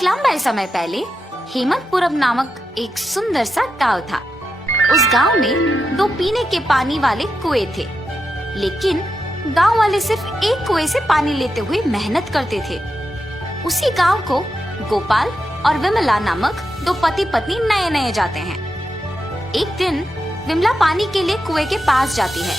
एक लंबे समय पहले हेमंतपुरम नामक एक सुंदर सा गांव था। उस गांव में 2 पीने के पानी वाले कुएं थे, लेकिन गांव वाले सिर्फ एक कुएं से पानी लेते हुए मेहनत करते थे। उसी गांव को गोपाल और विमला नामक 2 पति पत्नी नए नए जाते हैं। एक दिन विमला पानी के लिए कुएं के पास जाती है।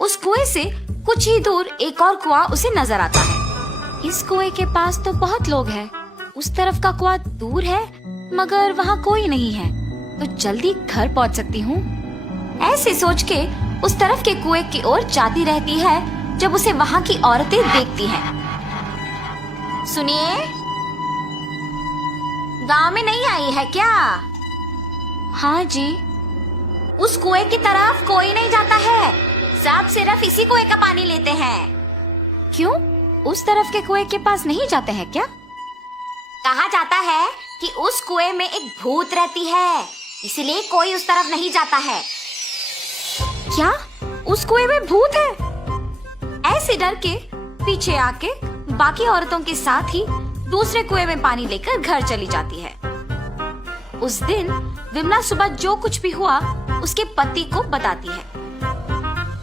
उस कुएं से कुछ ही दूर एक और कुआं उसे नजर आता है। इस कुएं के पास तो बहुत लोग हैं, उस तरफ का कुआं दूर है मगर वहाँ कोई नहीं है, तो जल्दी घर पहुँच सकती हूँ। ऐसे सोच के उस तरफ के कुएं की ओर जाती रहती है जब उसे वहाँ की औरतें देखती हैं। सुनिए, गांव में नहीं आई है क्या? हाँ जी। उस कुएं की तरफ कोई नहीं जाता है, सब सिर्फ इसी कुएं का पानी लेते हैं। क्यों, उस तरफ के कुएं के पास नहीं जाते हैं क्या? कहा जाता है कि उस कुएं में एक भूत रहती है, इसलिए कोई उस तरफ नहीं जाता है। क्या उस कुएं में भूत है? ऐसे डर के पीछे आके बाकी औरतों के साथ ही दूसरे कुएं में पानी लेकर घर चली जाती है। उस दिन विमला सुबह जो कुछ भी हुआ उसके पति को बताती है।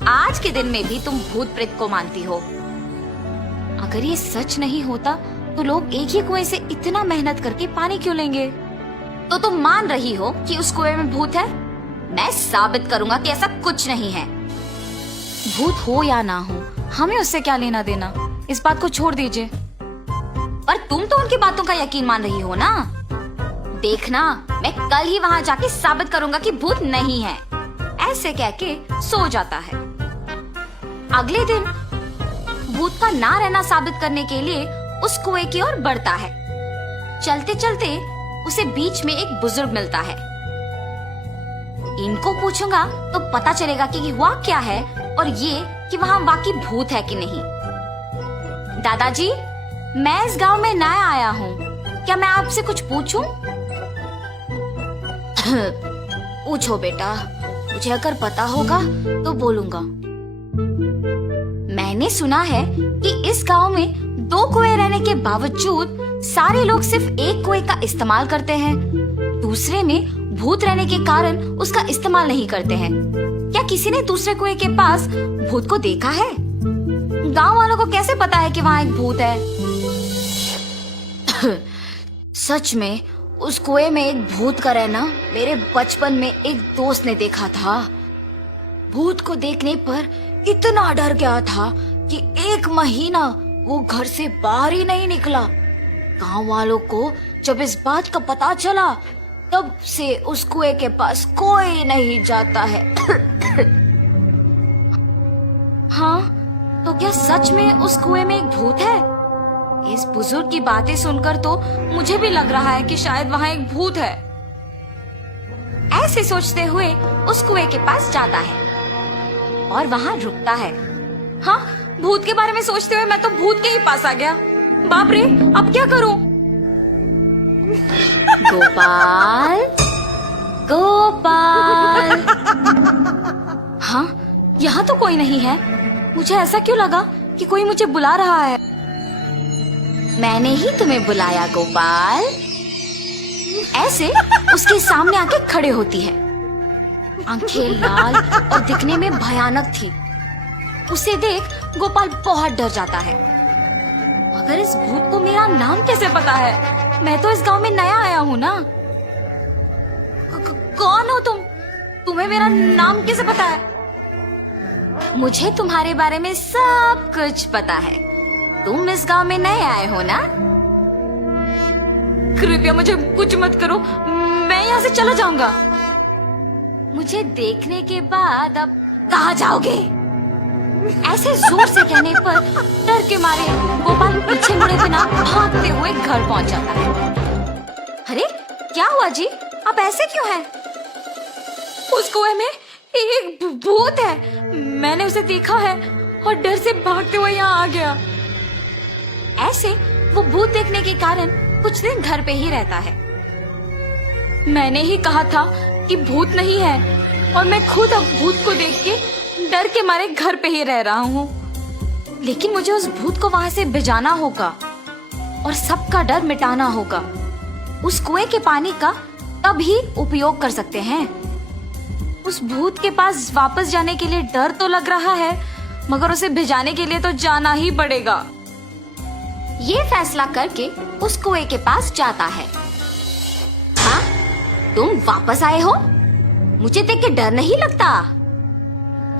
आज के दिन में भी तुम भूत प्रेत को मानती हो। अगर ये सच नहीं होता तो लोग एक ही कुएं से इतना मेहनत करके पानी क्यों लेंगे? तो तुम मान रही हो कि उस कुएं में भूत है? मैं साबित करूंगा कि ऐसा कुछ नहीं है। भूत हो या ना हो, हमें उससे क्या लेना देना, इस बात को छोड़ दीजिए। पर तुम तो उनकी बातों का यकीन मान रही हो ना? देखना, मैं कल ही वहाँ जाके साबित करूंगा कि भूत नहीं है। ऐसे कह के सो जाता है। अगले दिन भूत का ना रहना साबित करने के लिए उस कुएं की ओर बढ़ता है। चलते चलते उसे बीच में एक बुजुर्ग मिलता है। इनको पूछूंगा तो पता चलेगा कि हुआ क्या है और ये कि वहाँ वाकई भूत है कि नहीं। दादाजी, मैं इस गांव में नया आया हूँ, क्या मैं आपसे कुछ पूछूं? पूछो बेटा, मुझे अगर पता होगा तो बोलूंगा। मैंने सुना है कि इस गांव में 2 कुएं रहने के बावजूद सारे लोग सिर्फ एक कुएं का इस्तेमाल करते हैं, दूसरे में भूत रहने के कारण उसका इस्तेमाल नहीं करते हैं। क्या किसी ने दूसरे कुएं के पास भूत को देखा है? गांव वालों को कैसे पता है कि वहाँ एक भूत है? सच में उस कुएं में एक भूत का रहना मेरे बचपन में एक दोस्त ने देखा था। भूत को देखने पर इतना डर गया था कि 1 महीना वो घर से बाहर ही नहीं निकला। गांव वालों को जब इस बात का पता चला तब से उस कुएं के पास कोई नहीं जाता है। हाँ, तो क्या सच में उस कुएं में एक भूत है? इस बुजुर्ग की बातें सुनकर तो मुझे भी लग रहा है कि शायद वहाँ एक भूत है। ऐसे सोचते हुए उस कुएं के पास जाता है और वहाँ रुकता है। हाँ, भूत के बारे में सोचते हुए मैं तो भूत के ही पास आ गया। बाप रे, अब क्या करूं? गोपाल, गोपाल। हाँ, यहाँ तो कोई नहीं है। मुझे ऐसा क्यों लगा कि कोई मुझे बुला रहा है? मैंने ही तुम्हें बुलाया गोपाल। ऐसे उसके सामने आके खड़े होती है। आंखें लाल और दिखने में भयानक थी। उसे देख गोपाल बहुत डर जाता है। मगर इस भूत को मेरा नाम कैसे पता है? मैं तो इस गांव में नया आया हूँ ना। कौन हो तुम? तुम्हें मेरा नाम कैसे पता है? मुझे तुम्हारे बारे में सब कुछ पता है। तुम इस गांव में नए आए हो ना? कृपया मुझे कुछ मत करो, मैं यहाँ से चला जाऊंगा। मुझे देखने के बाद अब कहाँ जाओगे? ऐसे जोर से कहने पर डर के मारे गोपाल पीछे मुड़े बिना भागते हुए घर पहुंच जाता है। अरे क्या हुआ जी, आप ऐसे क्यों हैं? उस कुएं में एक भूत है, मैंने उसे देखा है और डर से भागते हुए यहाँ आ गया। ऐसे वो भूत देखने के कारण कुछ दिन घर पे ही रहता है। मैंने ही कहा था कि भूत नहीं है और मैं खुद अब भूत को देख के डर के मारे घर पे ही रह रहा हूँ। लेकिन मुझे उस भूत को वहां से भिजाना होगा और सबका डर मिटाना होगा। उस कुएं के पानी का तभी उपयोग कर सकते हैं। उस भूत के पास वापस जाने के लिए डर तो लग रहा है, मगर उसे भिजाने के लिए तो जाना ही पड़ेगा। ये फैसला करके उस कुएं के पास जाता है। हाँ, तुम वापस आए हो? मुझे देख के डर नहीं लगता?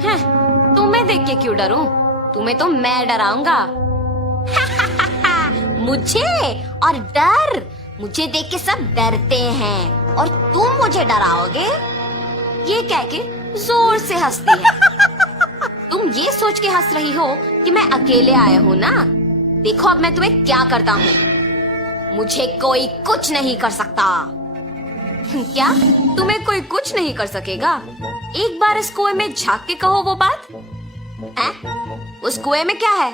हैं, तुम्हें देख के क्यों डरूं? तुम्हें तो मैं डराऊंगा। मुझे और डर? मुझे देख के सब डरते हैं और तुम मुझे डराओगे? ये कह के जोर से हंसती है। तुम ये सोच के हंस रही हो कि मैं अकेले आया हूँ ना? देखो अब मैं तुम्हें क्या करता हूँ। मुझे कोई कुछ नहीं कर सकता। क्या तुम्हें कोई कुछ नहीं कर सकेगा? एक बार इस कुएं में झांक के कहो वो बात। उस कुएं में क्या है?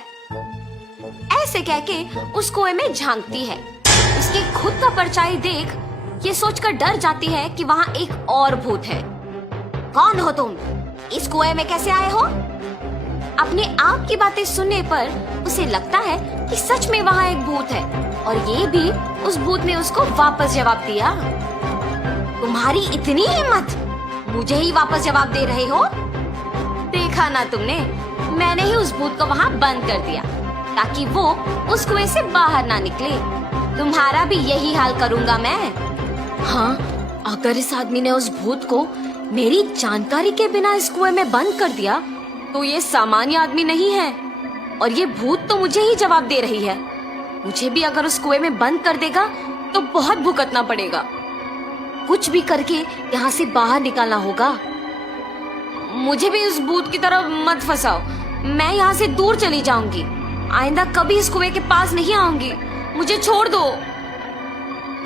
ऐसे कह के उस कुएं में झांकती है। उसके खुद का परछाई देख ये सोचकर डर जाती है कि वहाँ एक और भूत है। कौन हो तुम? इस कुएं में कैसे आए हो? अपने आप की बातें सुनने पर उसे लगता है कि सच में वहाँ एक भूत है और ये भी उस भूत ने उसको वापस जवाब दिया। तुम्हारी इतनी हिम्मत, मुझे ही वापस जवाब दे रहे हो? देखा ना तुमने, मैंने ही उस भूत को वहाँ बंद कर दिया ताकि वो उस कुएं से बाहर ना निकले। तुम्हारा भी यही हाल करूँगा मैं। हाँ, अगर इस आदमी ने उस भूत को मेरी जानकारी के बिना इस कुएं में बंद कर दिया तो ये सामान्य आदमी नहीं है और ये भूत तो मुझे ही जवाब दे रही है। मुझे भी अगर उस कुएं में बंद कर देगा तो बहुत भुगतना पड़ेगा। कुछ भी करके यहाँ से बाहर निकालना होगा। मुझे भी उस भूत की तरफ मत फंसाओ। मैं यहाँ से दूर चली जाऊंगी। आइंदा कभी इस कुएं के पास नहीं आऊंगी। मुझे छोड़ दो।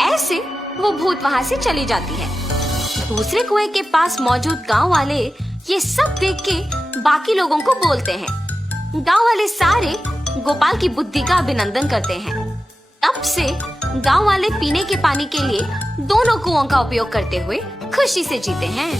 ऐसे वो भूत वहाँ से चली जाती है। दूसरे कुएं के पास मौजूद गांव वाले ये सब देख के बाकी लोगों को बोलते हैं। गांव वाले सारे गोपाल की बुद्धि का अभिनंदन करते हैं। तब से गांव वाले पीने के पानी के लिए दोनों कुओं का उपयोग करते हुए खुशी से जीते हैं।